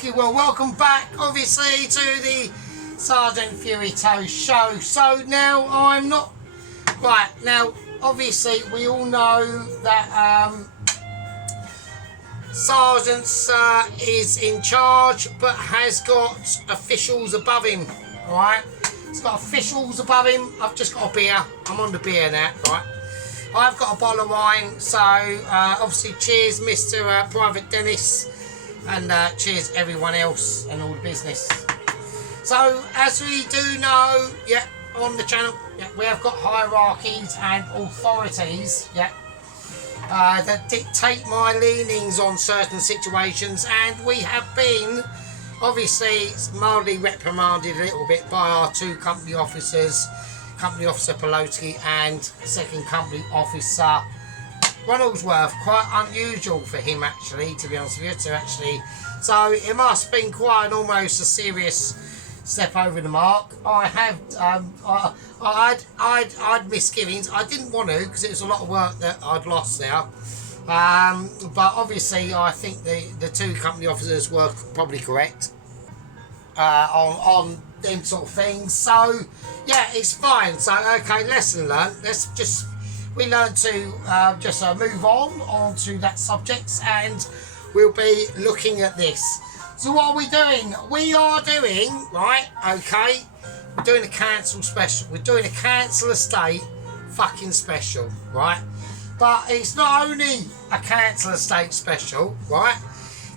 crikey, well welcome back obviously to the Sergeant Fury Toe show. So now I'm not right now obviously we all know that Sergeant is in charge but has got officials above him. Alright, he's got officials above him. I've just got a beer, I'm on the beer now, right? I've got a bottle of wine, so obviously cheers Mr. Private Dennis, and cheers everyone else and all the business. So as we do know, yeah, on the channel, yeah, we have got hierarchies and authorities, yeah, that dictate my leanings on certain situations, and we have been obviously mildly reprimanded a little bit by our two company officers, Company Officer Pelosi and Second Company Officer Ronaldsworth. Quite unusual for him actually, to be honest with you, so it must have been quite an almost a serious step over the mark. I have I'd misgivings. I didn't want to because it was a lot of work that I'd lost there, but obviously I think the two company officers were probably correct on them sort of things. So yeah, it's fine. So okay, lesson learned. We learn to just move on to that subject, and we'll be looking at this. So what are we doing? We are doing, right, okay, we're doing a cancel special. We're doing a cancel estate fucking special, right? But it's not only a cancel estate special, right?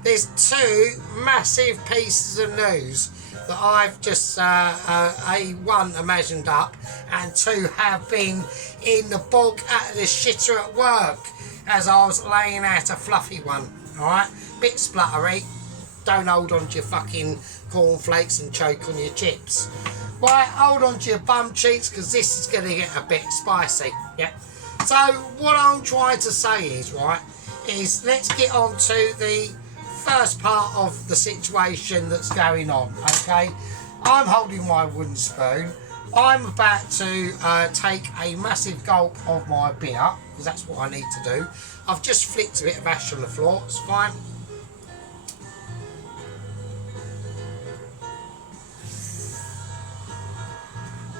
There's two massive pieces of news that I've just one imagined up, and two have been in the bog at the shitter at work as I was laying out a fluffy one. Alright, bit spluttery. Don't hold on to your fucking cornflakes and choke on your chips. Right, hold on to your bum cheeks because this is going to get a bit spicy. Yeah. So what I'm trying to say is, right, is let's get on to the first part of the situation that's going on. Okay, I'm holding my wooden spoon. I'm about to take a massive gulp of my beer because that's what I need to do. I've just flicked a bit of ash on the floor. It's fine.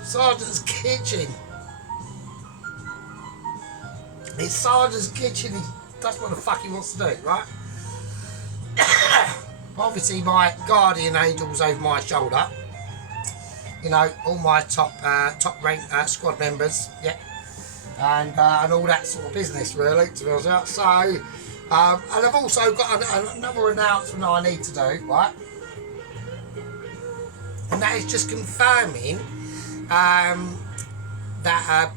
Sergeant's kitchen. It's Sergeant's kitchen. That's what the fuck he wants to do, right? Obviously my guardian angel's over my shoulder, you know, all my top rank squad members, yeah, and all that sort of business really, to be honest. So and I've also got another announcement I need to do, right, and that is just confirming that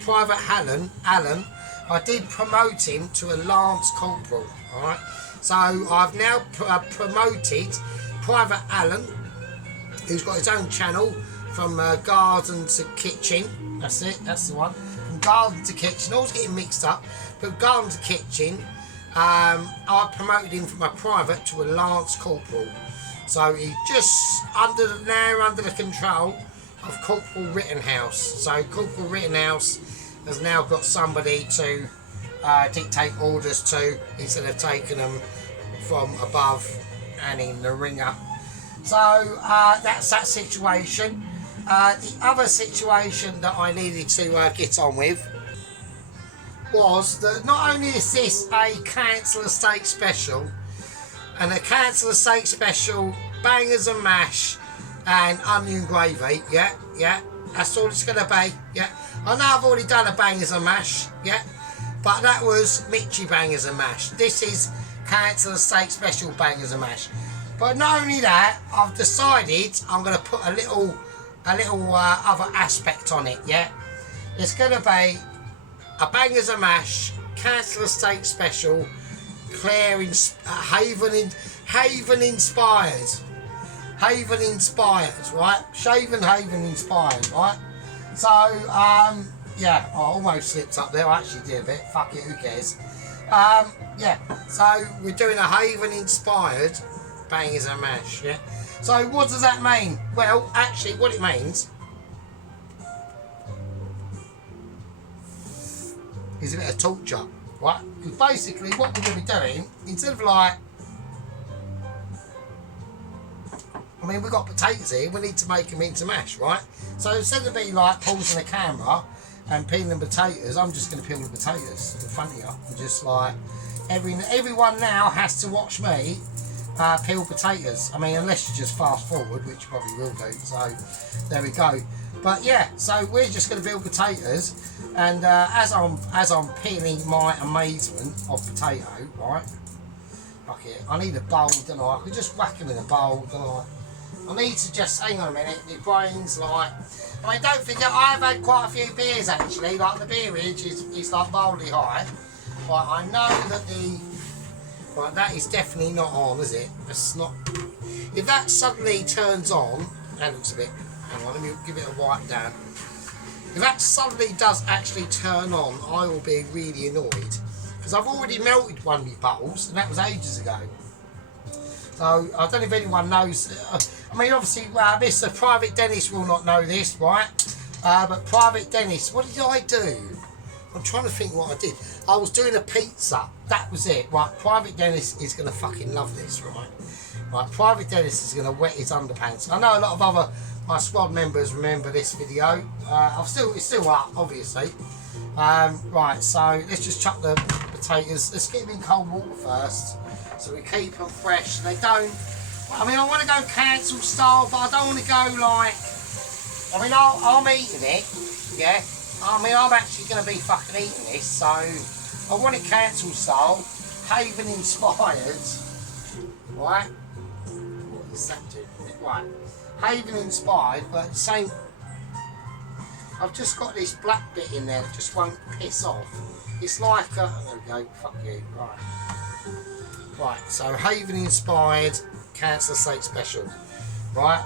Private Alan, I did promote him to a Lance Corporal, alright. So I've now promoted Private Alan, who's got his own channel, from garden to kitchen. That's it, that's the one. From garden to kitchen, always getting mixed up, but garden to kitchen. I promoted him from a private to a Lance Corporal. So he's just under the control of Corporal Rittenhouse. So Corporal Rittenhouse has now got somebody to dictate orders to, instead of taking them from above and in the ringer. So that's that situation. The other situation that I needed to get on with was that not only is this a cancel estate special, and a cancel estate special, bangers and mash and onion gravy, yeah, that's all it's going to be, yeah. I know I've already done a bangers and mash, yeah, but that was Mitchy bangers and mash. This is cancel estate special bangers and mash. But not only that, I've decided I'm going to put a little other aspect on it, yeah. It's going to be a bangers and mash cancel estate special, Claire Haven inspired, right? Shaven Haven inspired, right? So yeah, I almost slipped up there. I actually did a bit. Fuck it, who cares? Yeah, so we're doing a Haven inspired bangers and mash, yeah. So what does that mean? Well, actually what it means is a bit of torture, right? Because basically what we're going to be doing, instead of like I mean, we've got potatoes here, we need to make them into mash, right? So instead of me like pausing the camera and peeling the potatoes, I'm just going to peel the potatoes in front of you. I'm just like, everyone now has to watch me peel potatoes. I mean, unless you just fast forward, which you probably will do. So there we go. But yeah, so we're just going to peel potatoes, and as I'm peeling my amazement of potato, right? Fuck it, I need a bowl, don't I? I could just whack them in a bowl, don't I? I need to just, hang on a minute, my brain's like, I mean, don't forget, I've had quite a few beers actually, like the beerage is like mouldy high. But I know that right, that is definitely not on, is it? It's not. If that suddenly turns on, that looks a bit, hang on, let me give it a wipe down. If that suddenly does actually turn on, I will be really annoyed. Because I've already melted one of my bowls, and that was ages ago. So, I don't know if anyone knows. I mean, obviously, Mr. Private Dennis will not know this, right? But Private Dennis, what did I do? I'm trying to think what I did. I was doing a pizza. That was it. Right, Private Dennis is going to fucking love this, right? Right, Private Dennis is going to wet his underpants. I know a lot of other my squad members remember this video. It's still up, obviously. Right, so let's just chuck the potatoes. Let's get them in cold water first, so we keep them fresh. They don't. I mean, I want to go cancel style, but I don't want to go like. I mean, I'm eating it, yeah. I mean, I'm actually going to be fucking eating this, so I want it cancel style, Haven inspired, right? What is that doing? Right, Haven inspired, but the same. I've just got this black bit in there that just won't piss off. It's like there we go. Fuck you. Right. Right. So Haven inspired Cancer State special. Right.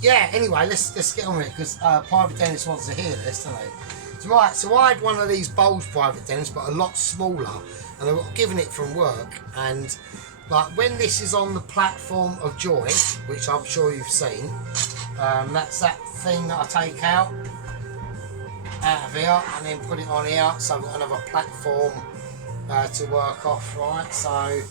Yeah. Anyway, let's get on with it because Private Dennis wants to hear this, doesn't he? So, right. So I had one of these bowls, Private Dennis, but a lot smaller, and I got given it from work. And like when this is on the platform of joy, which I'm sure you've seen. That's that thing that I take out of here and then put it on here, so I've got another platform to work off, right? So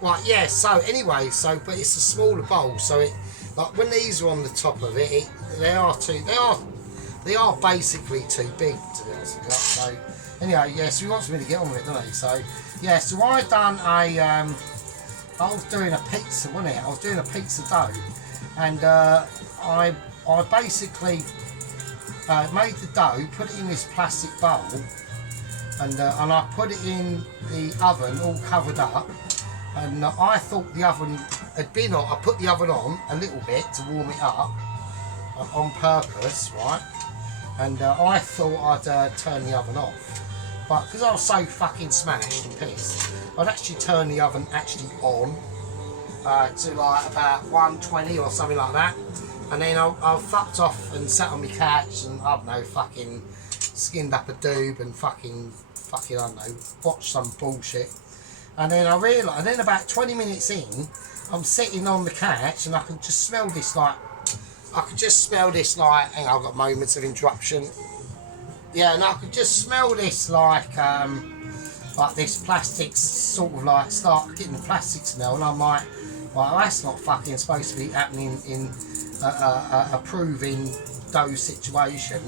right, yeah, so anyway, but it's a smaller bowl, so it like when these are on the top of it, they are basically too big, to be honest with you. So anyway, yeah, so he wants me to get on with it, doesn't he? So yeah, so I done I was doing a pizza, wasn't it? I was doing a pizza dough. And I basically made the dough, put it in this plastic bowl, and I put it in the oven all covered up. And I thought the oven had been on. I put the oven on a little bit to warm it up on purpose, right? And I thought I'd turn the oven off, but because I was so fucking smashed and pissed, I'd actually turn the oven on. To like about 120 or something like that, and then I fucked off and sat on my couch and I don't know, fucking skinned up a doob and fucking I don't know, watched some bullshit. And then I realised, and then about 20 minutes in, I'm sitting on the couch and I can just smell this like, hang on, I've got moments of interruption. Yeah, and I could just smell this like this plastic sort of like start getting the plastic smell, and I'm like, well, that's not fucking supposed to be happening in a proving dough situation.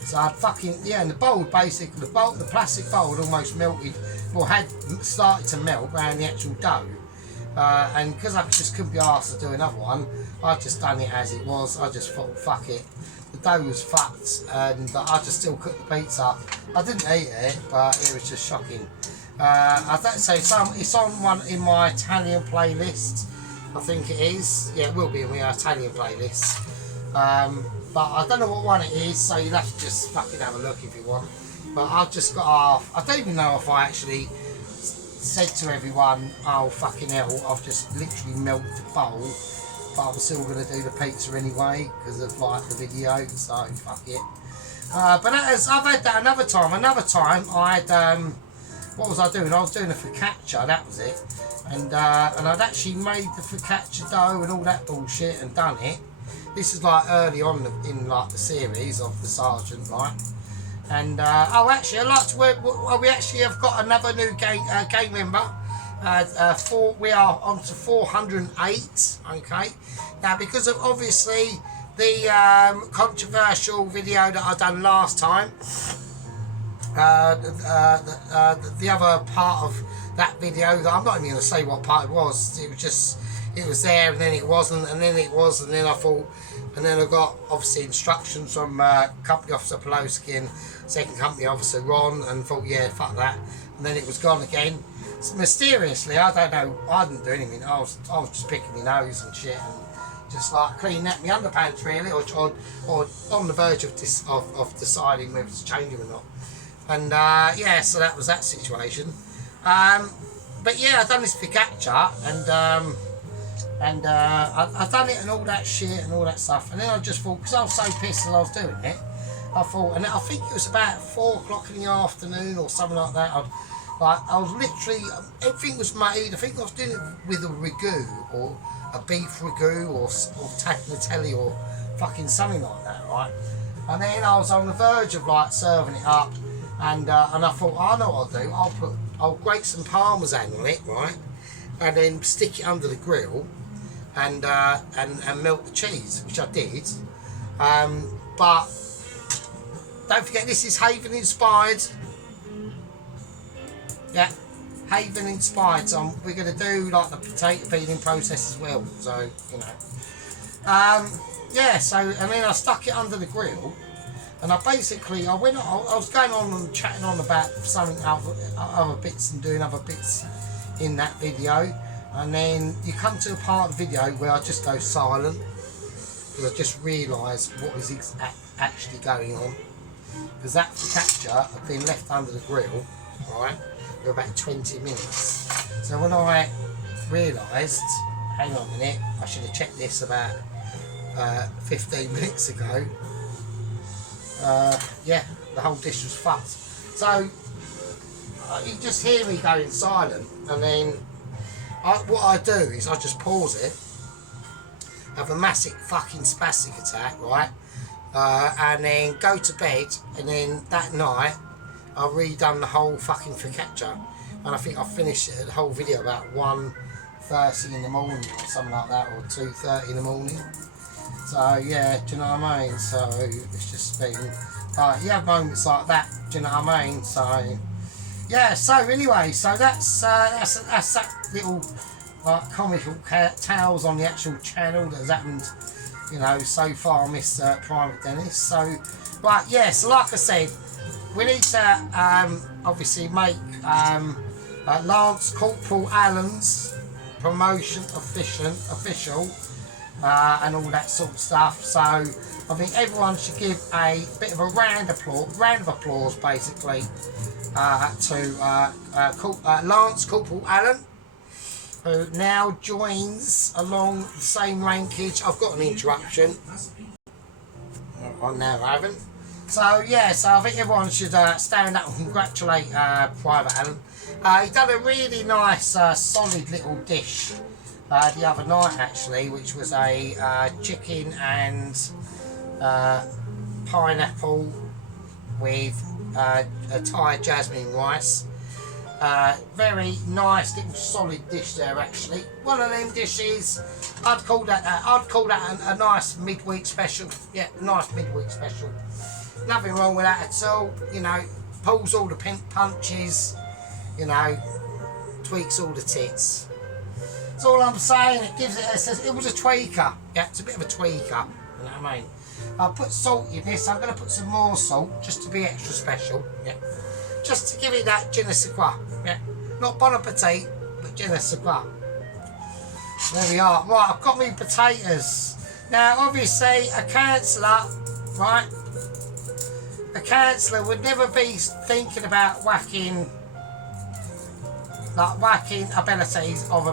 So I'd fucking, yeah, and the bowl basically, the plastic bowl had almost melted, or had started to melt around the actual dough. And because I just couldn't be asked to do another one, I just done it as it was. I just thought, fuck it. The dough was fucked, and I just still cooked the pizza. I didn't eat it, but it was just shocking. I don't say it's on one in my Italian playlist. I think it is. Yeah, it will be in my Italian playlist. But I don't know what one it is, so you'll have to just fucking have a look if you want. But I've just got off. I don't even know if I actually said to everyone, oh fucking hell, I've just literally melted the bowl, but I'm still going to do the pizza anyway because of like the video, so fuck it. But I've had that another time. I had what was I doing? I was doing a focaccia, that was it. And I'd actually made the focaccia dough and all that bullshit and done it. This is like early on in like the series of the Sergeant, right? And oh, actually, I'd like to work. Well, we actually have got another new game member. we are on to 408. Okay, now because of obviously the controversial video that I done last time, the other part of that video, that I'm not even going to say what part it was. It was just, it was there and then it wasn't, and then it was, and then I thought, and then I got obviously instructions from Company Officer Pelosi and Second Company Officer Ron, and thought, yeah, fuck that, and then it was gone again. So mysteriously, I don't know, I didn't do anything. I was just picking my nose and shit, and just like cleaning out my underpants really, or on the verge of deciding whether to change them or not. And yeah, so that was that situation. But yeah, I done this focaccia, and I done it and all that shit and all that stuff. And then I just thought, because I was so pissed that I was doing it, I thought, and I think it was about 4 o'clock in the afternoon or something like that. I was literally, everything was made. I think I was doing it with a ragu, or a beef ragu, or tagliatelle, or fucking something like that, right? And then I was on the verge of like serving it up, and I thought, I know what I'll do. I'll grate some parmesan on it, right, and then stick it under the grill, and melt the cheese, which I did. But don't forget, this is Haven inspired. Yeah, Haven inspired. So we're going to do like the potato peeling process as well. So you know, yeah. So and then I stuck it under the grill, and I was going on and chatting on about something other bits and doing other bits in that video, and then you come to a part of the video where I just go silent because I just realise what is actually going on, because that focaccia had been left under the grill, right, for about 20 minutes. So when I realised, hang on a minute, I should have checked this about 15 minutes ago, yeah, the whole dish was fucked. So you just hear me going silent, and then what I do is I just pause it, have a massive fucking spastic attack, right, and then go to bed, and then that night I've redone the whole fucking focaccia, and I think I finished the whole video about 1:30 in the morning or something like that, or 2:30 in the morning. So yeah, do you know what I mean? So it's just been you have moments like that, do you know what I mean? So yeah, so anyway, so that's that little comical tales on the actual channel that has happened, you know, so far, Mr. Private Dennis. So right, yeah, so like I said, we need to obviously make Lance Corporal Allen's promotion official, and all that sort of stuff. So I think everyone should give a bit of a round of applause basically to Lance Corporal Allen, who now joins along the same rankage. I've got an interruption on now, I haven't. So yeah, so I think everyone should stand up and congratulate Private Allen. He done a really nice solid little dish the other night actually, which was a chicken and pineapple with a Thai jasmine rice. Very nice little solid dish there actually. One of them dishes, I'd call that a nice midweek special. Yeah, nice midweek special. Nothing wrong with that at all. You know, pulls all the punches. You know, tweaks all the tits. That's all I'm saying. It gives it. It was a tweaker. Yeah, it's a bit of a tweaker. You know what I mean? I'll put salt in this. I'm going to put some more salt just to be extra special. Yeah, just to give it that je ne sais quoi. Yeah, not bon appetit, but je ne sais quoi. There we are. Right, I've got me potatoes. Now, obviously, a councillor, right? A councillor would never be thinking about whacking abilities of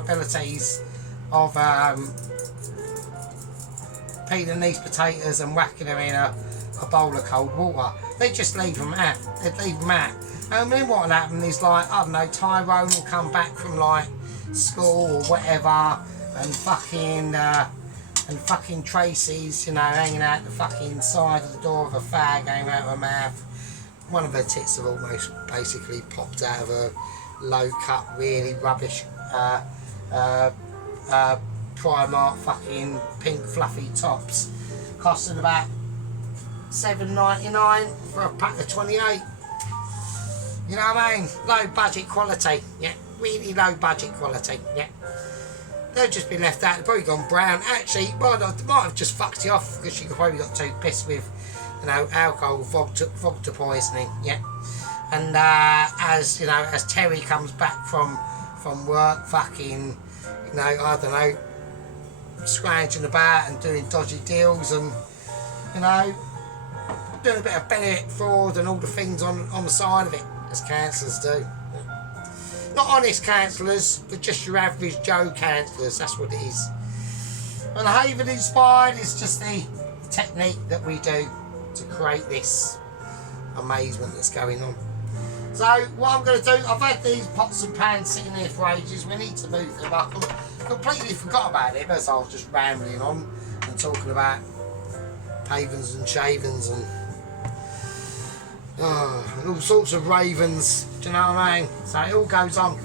peeling these potatoes and whacking them in a bowl of cold water. They just leave them out. They'd leave them out. And then what will happen is, like, I don't know, Tyrone will come back from like school or whatever, and fucking Tracy's, you know, hanging out the fucking side of the door of a fag, hanging out of her mouth. One of her tits have almost basically popped out of her low cut, really rubbish Primark fucking pink fluffy tops, costing about $7.99 for a pack of 28. You know what I mean? Low budget quality, yeah, really low budget quality, yeah. They'll just be left out. They've probably gone brown. Actually, might have just fucked you off because you probably got too pissed with, you know, alcohol, vodka poisoning, yeah. And as you know, as Terry comes back from work, fucking, you know, I don't know, scrounging about and doing dodgy deals and, you know, doing a bit of benefit fraud and all the things on the side of it, as counsellors do. Not honest counsellors, but just your average Joe counsellors, that's what it is. And Haven Inspired is just the technique that we do to create this amazement that's going on. So what I'm going to do, I've had these pots and pans sitting here for ages. We need to move them up. I completely forgot about them as I was just rambling on and talking about pavens and shavens and all sorts of ravens. Do you know what I mean? So it all goes on.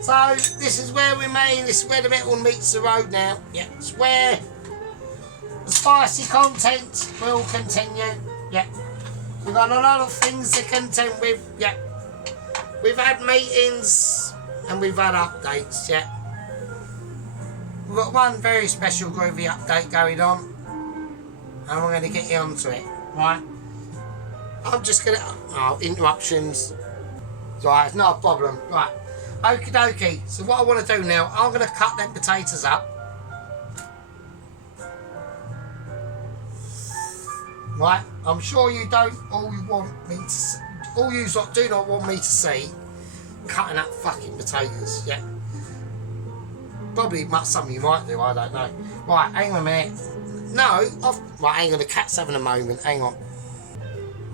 So this is where we mean. This is where the metal meets the road now. Yeah, it's where the spicy content will continue. Yeah, we've got a lot of things to contend with. Yeah. We've had meetings and we've had updates, yeah. We've got one very special groovy update going on and we're going to get you onto it, right? I'm just going to... Oh, interruptions. Right, it's not a problem. Right, okie dokie. So what I want to do now, I'm going to cut them potatoes up. Right, I'm sure you don't all want me to... All you do not want me to see cutting up fucking potatoes, yeah. Probably some of you might do, I don't know. Right, hang on a minute. No, right, hang on, the cat's having a moment, hang on.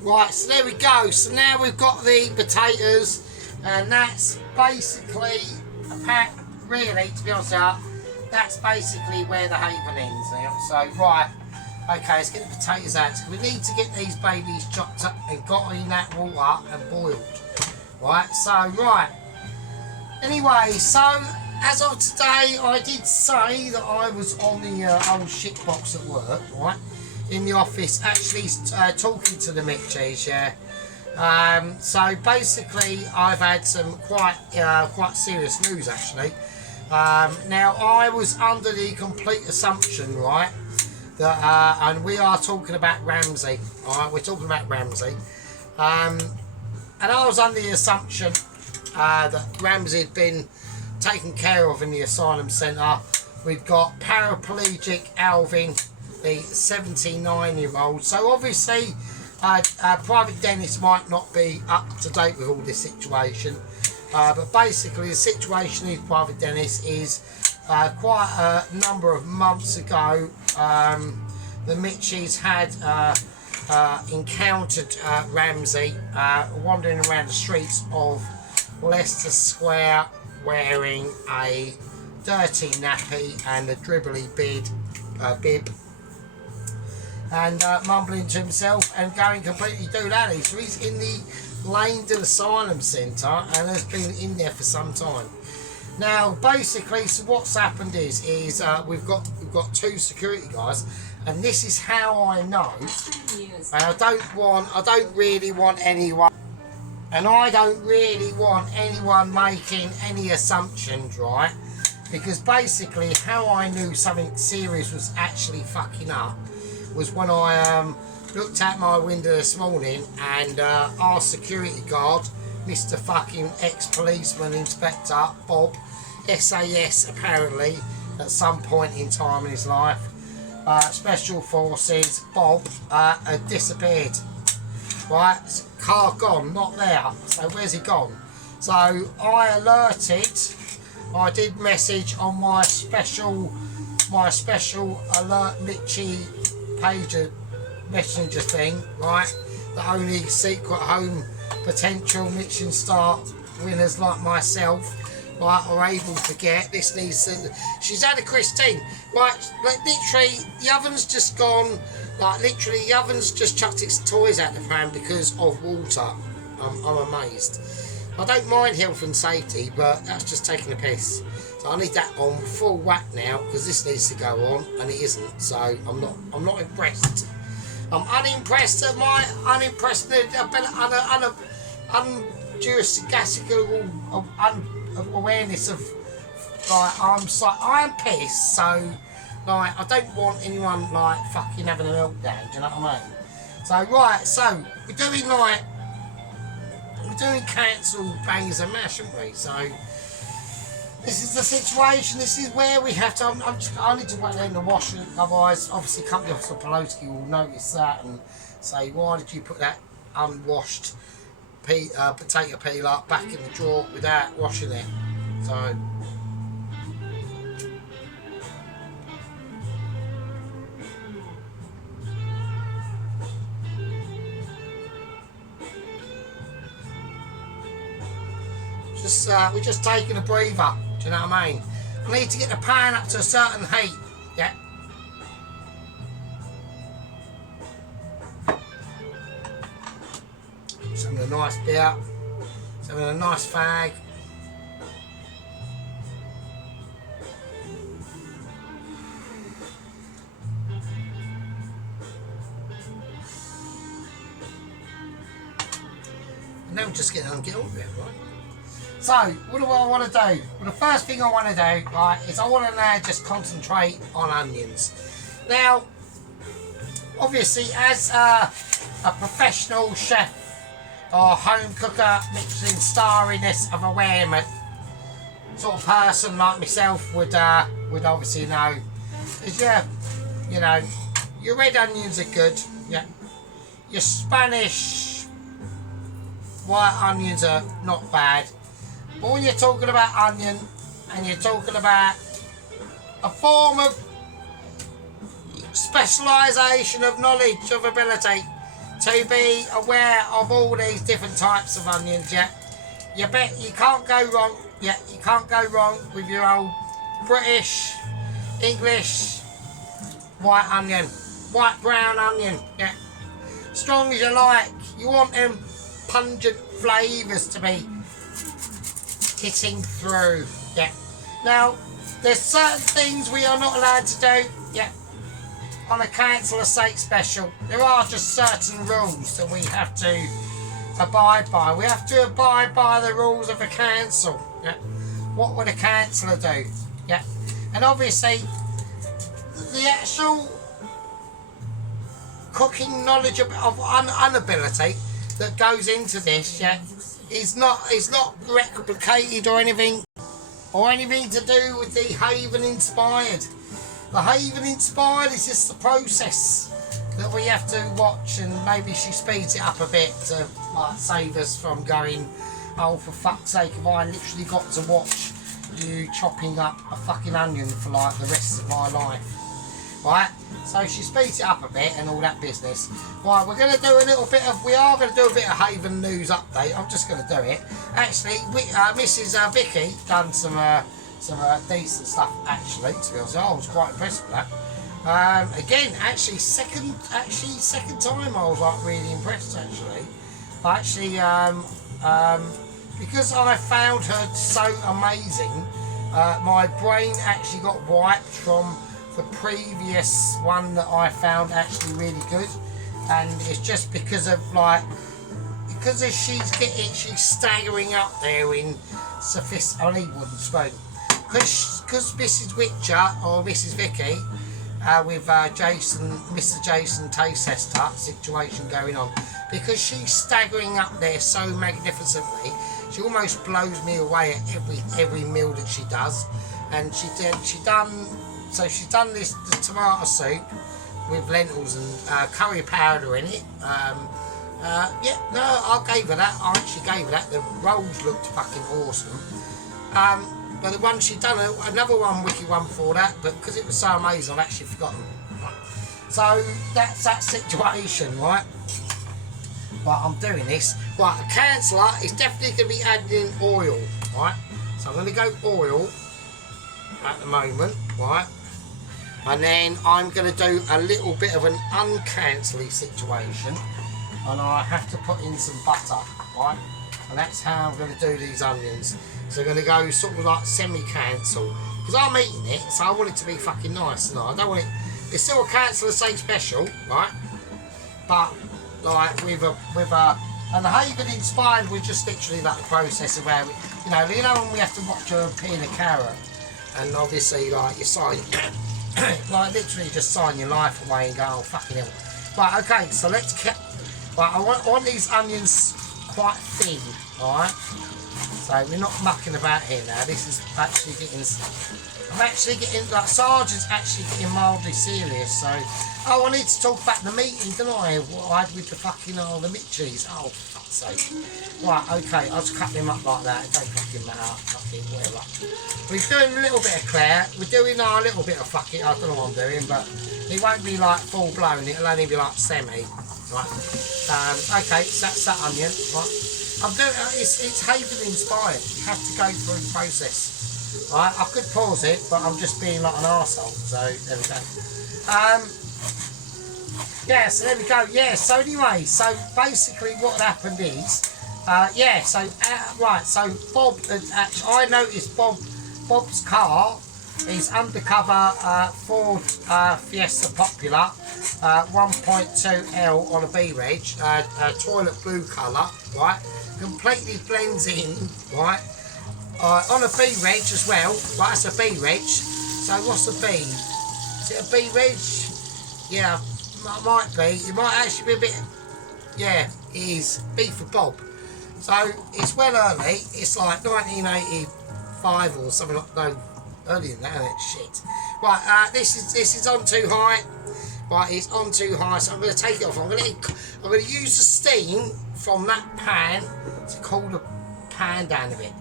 Right, so there we go. So now we've got the potatoes, and that's basically a pack, really, to be honest with you, that's basically where the haven ends now. So, right. Okay, let's get the potatoes out. So we need to get these babies chopped up and got in that water and boiled. Right, so, right. Anyway, so, as of today, I did say that I was on the old shit box at work, right? In the office, actually talking to the Mitchies, yeah. So, basically, I've had some quite serious news, actually. Now, I was under the complete assumption, right, that, and we are talking about Ramsey, alright, we're talking about Ramsey, and I was under the assumption that Ramsey had been taken care of in the asylum centre. We've got paraplegic Alvin, the 79-year-old, so obviously Private Dennis might not be up to date with all this situation, but basically the situation with Private Dennis is quite a number of months ago, the Mitchies had encountered Ramsey wandering around the streets of Leicester Square wearing a dirty nappy and a dribbly bib and mumbling to himself and going completely doolally. So he's in the Langdon Asylum Centre and has been in there for some time. Now, basically, so what's happened is we've got two security guys, and this is how I know. And I don't really want anyone making any assumptions, right? Because basically, how I knew something serious was actually fucking up was when I looked out my window this morning and our security guard, Mr. fucking ex-policeman inspector Bob, SAS apparently, at some point in time in his life, Special Forces Bob had disappeared. Right, car gone, not there. So where's he gone? So I alerted. I did message on my special alert Mitchie pager messenger thing, right? The only secret home potential Mission Start winners like myself, right, are able to get. This needs to... She's had a Christine, right? Like literally, the oven's just gone. Like literally, the oven's just chucked its toys out the pan because of water. I'm amazed. I don't mind health and safety, but that's just taking a piss. So I need that on full whack now, because this needs to go on, and it isn't. So I'm not impressed. I'm unimpressed at my awareness of, like, I'm pissed. So, like, I don't want anyone, like, fucking having a meltdown. Do you know what I mean? So right, so we're doing cancel bangers and mash, aren't we? So this is the situation. This is where we have to. I need to wait in the wash, otherwise, obviously, company officer Pelosi will notice that and say, "Why did you put that unwashed potato peeler back in the drawer without washing it?" So. We're just taking a breather. Do you know what I mean? I need to get the pan up to a certain heat. Yeah. Just having a nice beer. Just having a nice fag. And then we're just getting on with it, right? So, what do I want to do? Well, the first thing I want to do, right, is I want to now just concentrate on onions. Now, obviously, as a professional chef or home cooker, Michelin starriness of awareness sort of person like myself would obviously know, is you know, your red onions are good, yeah. Your Spanish white onions are not bad. But when you're talking about onion and you're talking about a form of specialisation of knowledge, of ability to be aware of all these different types of onions, yeah, you can't go wrong. Yeah, you can't go wrong with your old British, English white onion, white brown onion, yeah. Strong as you like. You want them pungent flavours to be hitting through, yeah. Now, there's certain things we are not allowed to do, yeah, on a council estate special. There are just certain rules that we have to abide by. We have to abide by the rules of a council, yeah. What would a councillor do, yeah? And obviously, the actual cooking knowledge of unability that goes into this, yeah, is not replicated or anything to do with the Haven Inspired. The Haven Inspired is just the process that we have to watch, and maybe she speeds it up a bit to, like, save us from going, oh, for fuck's sake, have I literally got to watch you chopping up a fucking onion for, like, the rest of my life, right? So she speeds it up a bit and all that business. Right, we're going to do a little bit of, we are going to do a bit of Haven news update. I'm just going to do it. Actually, Mrs. Vicky done some decent stuff, actually, to be honest. I was quite impressed with that. Again, actually, second time I was, like, really impressed, actually. Because I found her so amazing, my brain actually got wiped from the previous one that I found actually really good, and it's just because of, like, because as she's staggering up there in I need wooden spoon, because Mrs. Witcher or Mrs. Vicky with Mr. Jason Taste-Tester situation going on, because she's staggering up there so magnificently, she almost blows me away at every meal that she does. And she's done this tomato soup with lentils and curry powder in it. Yeah, no, I gave her that. I actually gave her that. The rolls looked fucking awesome. But the one she done, another wiki one for that, but because it was so amazing, I've actually forgotten. Right. So that's that situation, right? Right, I'm doing this. Right, a councillor is definitely going to be adding in oil, right? So I'm going to go oil at the moment, right? And then I'm going to do a little bit of an uncancelly situation, and I have to put in some butter, right? and that's how I'm going to do these onions. So I'm going to go sort of like semi-cancel, because I'm eating it, so I want it to be fucking nice, and I don't want it. It's still a cancel and say special, right? But like with a and the Haven Inspired was just literally like the process of where you know when we have to watch her peel a carrot, and obviously like you sign like literally just sign your life away and go, oh fucking hell. Right, okay, so let's get right, I want these onions quite thin, alright? So we're not mucking about here now. This is actually getting like Sergeant's actually getting mildly serious, so oh, I need to talk about the meeting, don't I? What I had with the fucking the Mitchies. Oh, for fuck's sake. Right, okay, I'll just cut them up like that. It don't fucking matter. Fucking whatever. We're doing a little bit of Claire. We're doing a little bit of fucking. I don't know what I'm doing, but it won't be like full blown. It'll only be like semi. Right. Okay, so that's that onion. Right. I'm doing. It's Haven Inspired. You have to go through the process. Right. I could pause it, but I'm just being like an arsehole. So there we go. Yeah, so there we go. Yeah, so anyway, so basically what happened is, yeah, so, right, so Bob, actually, I noticed Bob's car is undercover Ford Fiesta Popular, 1.2L on a B-Reg, toilet blue colour, right, completely blends in, right, on a B-Reg as well, right, it's a B-Reg, so what's a B? Is it a B-Reg? Yeah. Might be. It might actually be a bit. Yeah, it is. B for Bob. So it's well early. It's like 1985 or something like no earlier than that. Isn't it? Shit. Right. This is on too high. Right. It's on too high. So I'm going to take it off. I'm going to use the steam from that pan to cool the pan down a bit.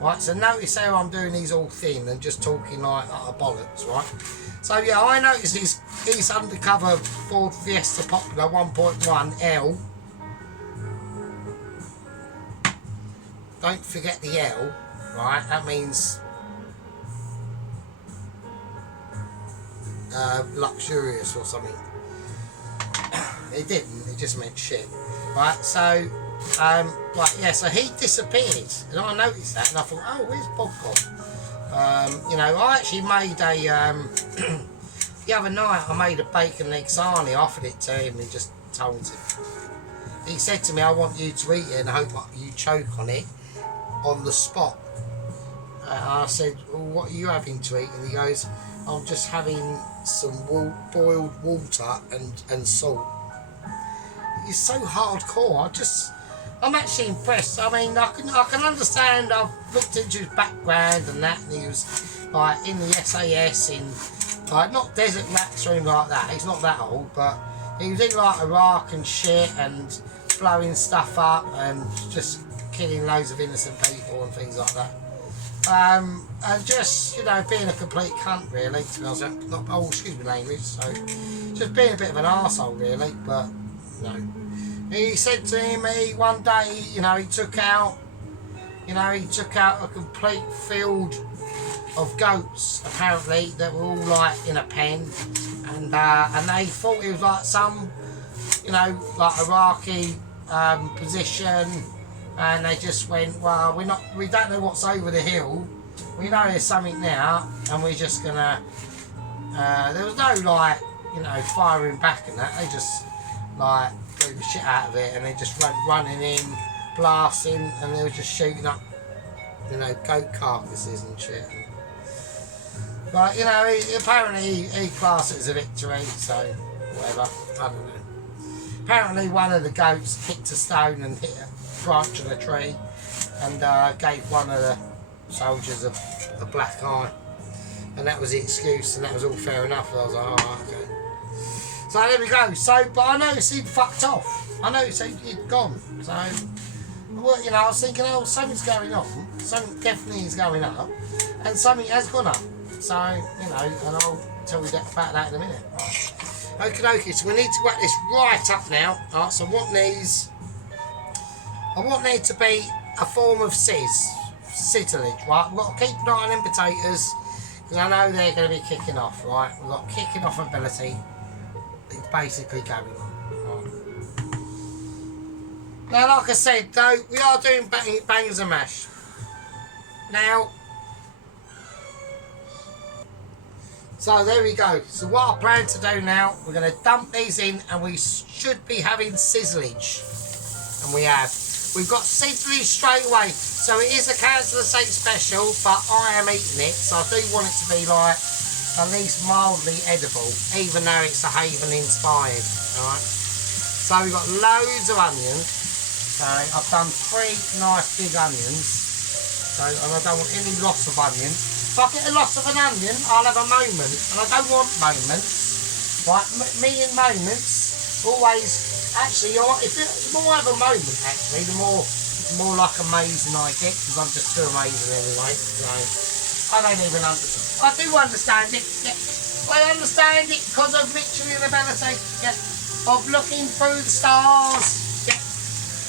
Right. So notice how I'm doing these all thin and just talking like bollocks. Right. So yeah, I noticed he's undercover Ford Fiesta Popular 1.1L. Don't forget the L, right? That means luxurious or something. It didn't. It just meant shit, right? So, right, yeah. So he disappeared, and I noticed that, and I thought, oh, where's Bob gone? You know, I actually made a, the other night I made a bacon egg sarnie, offered it to him, and he just told him. He said to me, I want you to eat it and I hope you choke on it on the spot. I said, well, what are you having to eat? And he goes, I'm just having some boiled water and salt. He's so hardcore, I'm actually impressed. I mean, I can understand. I've looked into his background and that, and he was like in the SAS in like not desert rats or anything like that. He's not that old, but he was in like Iraq and shit and blowing stuff up and just killing loads of innocent people and things like that. And just being a complete cunt really. To be honest, not excuse me language. So just being a bit of an arsehole really, but He said to me one day, he took out a complete field of goats, apparently, that were all like in a pen, and they thought it was like some, like Iraqi position, and they just went, well, we don't know what's over the hill, we know there's something now, and we're just gonna, there was no like, firing back and that, they just like blew the shit out of it, and they just running in, blasting, and they were just shooting up, goat carcasses and shit. But apparently he classed it as a victory, so whatever, I don't know. Apparently one of the goats kicked a stone and hit a branch of a tree, and gave one of the soldiers a black eye, and that was the excuse, and that was all fair enough. I was like, oh, okay. So there we go. So, but I noticed he'd fucked off. I noticed he'd gone. So, well, I was thinking, oh, something's going on. Something definitely is going up, and something has gone up. So, and I'll tell you about that in a minute. Right. Okie dokie. So we need to whack this right up now. Alright. So I want there to be a form of sizzlage. Right. We've got to keep an eye on them potatoes because I know they're going to be kicking off. Right. We've got kicking off ability. It's basically going on. Now, like I said, though, we are doing bangers and mash. Now, so there we go. So what I plan to do now, we're going to dump these in and we should be having sizzlage. And we have. We've got sizzlage straight away. So it is a Council Estate special, but I am eating it. So I do want it to be like at least mildly edible, even though it's a Haven inspired. Alright. So we've got loads of onions. So I've done 3 nice big onions. So, and I don't want any loss of onion. If I get a loss of an onion, I'll have a moment. And I don't want moments. Right, me and moments always, actually, you know what, if the more I have a moment, actually, the more like amazing I get, because I'm just too amazing anyway. So, I don't even understand. I do understand it. Yeah. I understand it because of literally the ability, yeah, of looking through the stars. Yeah.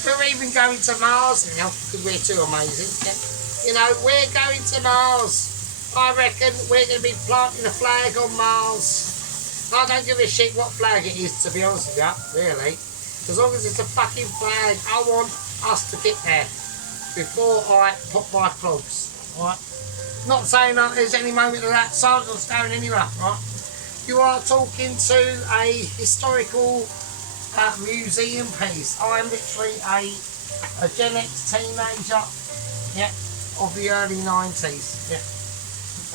We're even going to Mars now, because we're too amazing. Yeah. You know, we're going to Mars. I reckon we're going to be planting a flag on Mars. I don't give a shit what flag it is, to be honest with you, really. As long as it's a fucking flag, I want us to get there before I pop my clogs, right? Not saying that there's any moment of that Sergeant's going anywhere, right? You are talking to a historical museum piece. I'm literally a Gen X teenager, yeah, of the early 90s, yeah.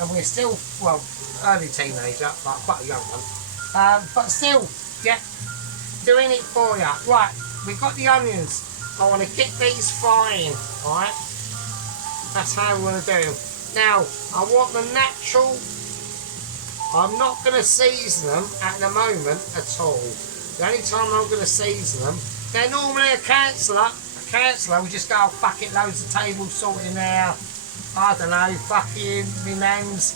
And we're still, well, early teenager, like quite a young one. But still, yeah, doing it for you. Right, we've got the onions. I want to get these frying, alright? That's how we're going to do them. Now, I want the natural. I'm not going to season them at the moment at all. The only time I'm going to season them, they're normally a canceller. A canceller, we just go, oh, fuck it, loads of table salt in there. I don't know, fucking my nan's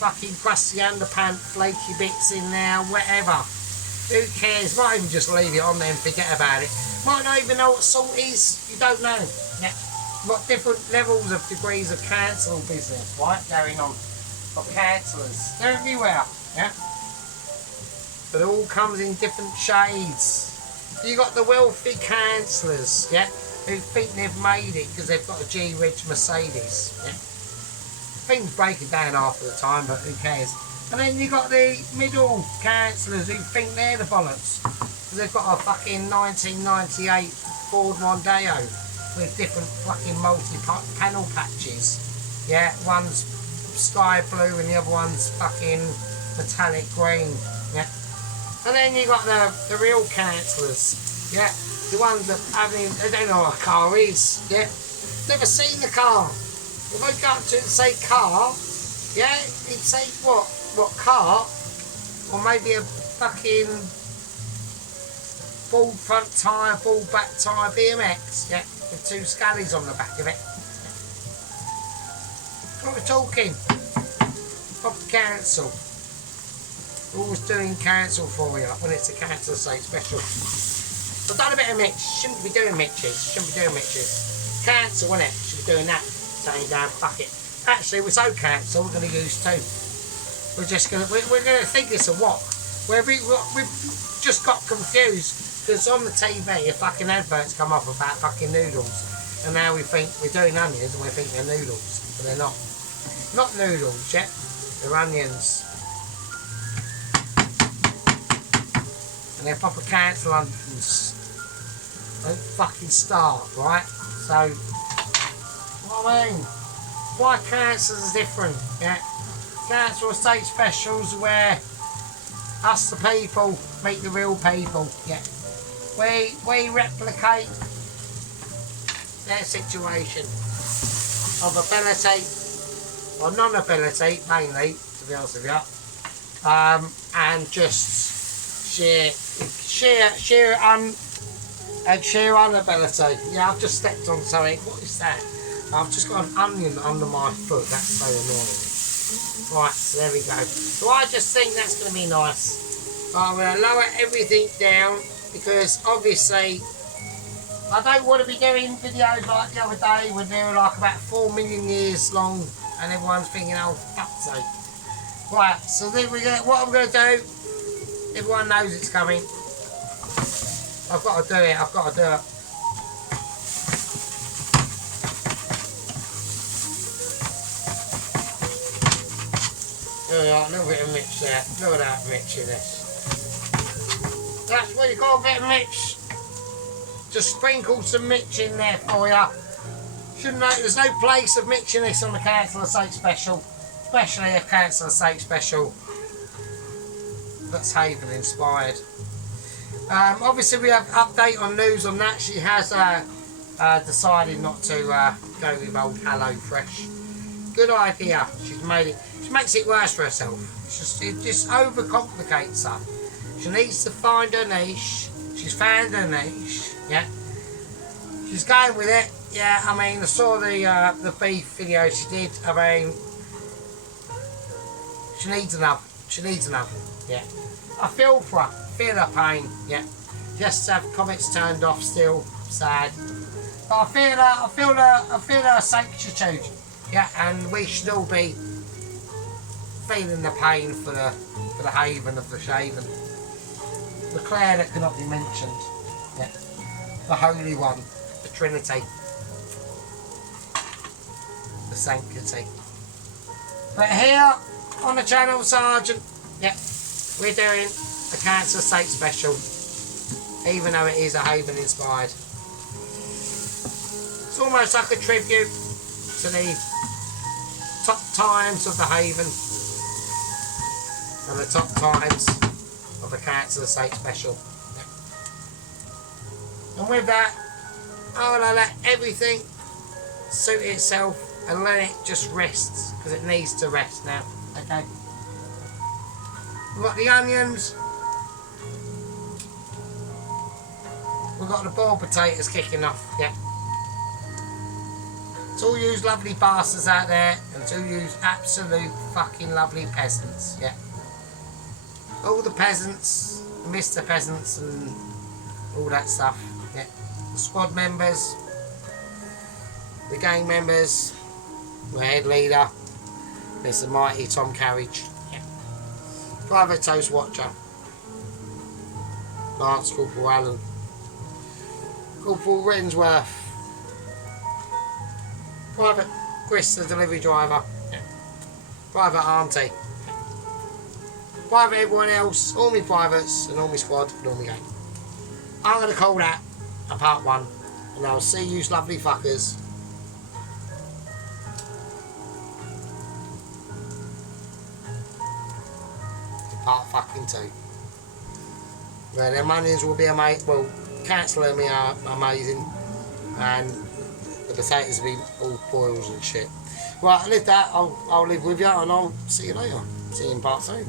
fucking crusty underpants, flaky bits in there, whatever. Who cares? Might even just leave it on there and forget about it. Might not even know what salt is. You don't know. Yeah. Got different levels of degrees of cancel business, right, going on. Of cancellers. They're everywhere. Yeah. But it all comes in different shades. You got the wealthy cancellers, yeah, who think they've made it because they've got a G-Reg Mercedes. Yeah. Things breaking down half of the time, but who cares? And then you got the middle councillors who think they're the bollocks. They've got a fucking 1998 Ford Mondeo with different fucking multi-panel patches. Yeah, one's sky blue and the other one's fucking metallic green. Yeah. And then you got the real councillors. Yeah, the ones that they don't know what a car is. Yeah, never seen the car. If I go up to it and say car, yeah, he'd say what car? Or maybe a fucking full front tyre, full back tyre BMX, yeah, with 2 scullies on the back of it. What we're talking? Proper council. Always doing council for you when it's a Council Estate special. I've done a bit of mix. Shouldn't be doing mixes. Council, isn't it? Should be doing that. Saying down, fuck it. Actually, we're so council, we're going to use 2. We're going to think it's a wok. We've just got confused because on the TV a fucking adverts come up about fucking noodles, and now we think we're doing onions and we think they're noodles, but they're not. Not noodles, yeah. They're onions. And they're proper council onions. Don't fucking start, right? So, what I mean, why councils are different, yeah? Council Estate specials where us the people meet the real people, yeah. We replicate their situation of ability, or non-ability mainly, to be honest with you, and just sheer inability. Yeah, I've just stepped on something. What is that? I've just got an onion under my foot. That's so annoying. Right, so there we go. So I just think that's going to be nice. I'm going to lower everything down because obviously I don't want to be doing videos like the other day when they were like about 4 million years long and everyone's thinking, oh, fuck's sake. Right, so then what I'm going to do, everyone knows it's coming. I've got to do it. There we are, a little bit of mix there. Look at that mixiness. That's what you call a bit of mix. Just sprinkle some mix in there for you. Shouldn't know, there's no place of mixing this on the Council Estate special. Especially a Council Estate special that's Haven inspired. Obviously we have update on news on that. She has decided not to go with old Hello Fresh. Good idea. She's made it. She makes it worse for herself. It just overcomplicates her. She needs to find her niche. She's found her niche. Yeah. She's going with it. Yeah. I mean, I saw the beef video she did. I mean, she needs an oven. She needs an oven. Yeah. I feel for her. Feel her pain. Yeah. Just have comments turned off still. Sad. But I feel her sanctitude. Yeah, and we should all be feeling the pain for the haven of the shaven. The Claire that cannot be mentioned. Yeah. The Holy One. The Trinity. The Sanctity. But here on the channel, Sergeant, yeah, we're doing a Council Estate special. Even though it is a Haven inspired. It's almost like a tribute to the top times of the Haven and the top times of the Council Estate special. And with that, I will let everything suit itself and let it just rest, because it needs to rest now. Okay. We've got the onions. We've got the boiled potatoes kicking off. Yeah. To all you lovely bastards out there, and to you absolute fucking lovely peasants, yeah. All the peasants, Mr. Peasants and all that stuff, yeah. The squad members, the gang members, the head leader, Mr. Mighty Tom Carriage, yeah. Private Toast Watcher, Lance Corporal Allen, Corporal Rinsworth, Private Chris the delivery driver, yeah. Private Auntie, Private everyone else, all my privates and all my squad and all my gang. I'm going to call that a part 1, and I'll see you lovely fuckers in part fucking 2. Where their onions will be amazing, well, cancelling me are amazing, and the potatoes will be all boils and shit. Right, with that, I'll live with you, and I'll see you later. See you in part 2.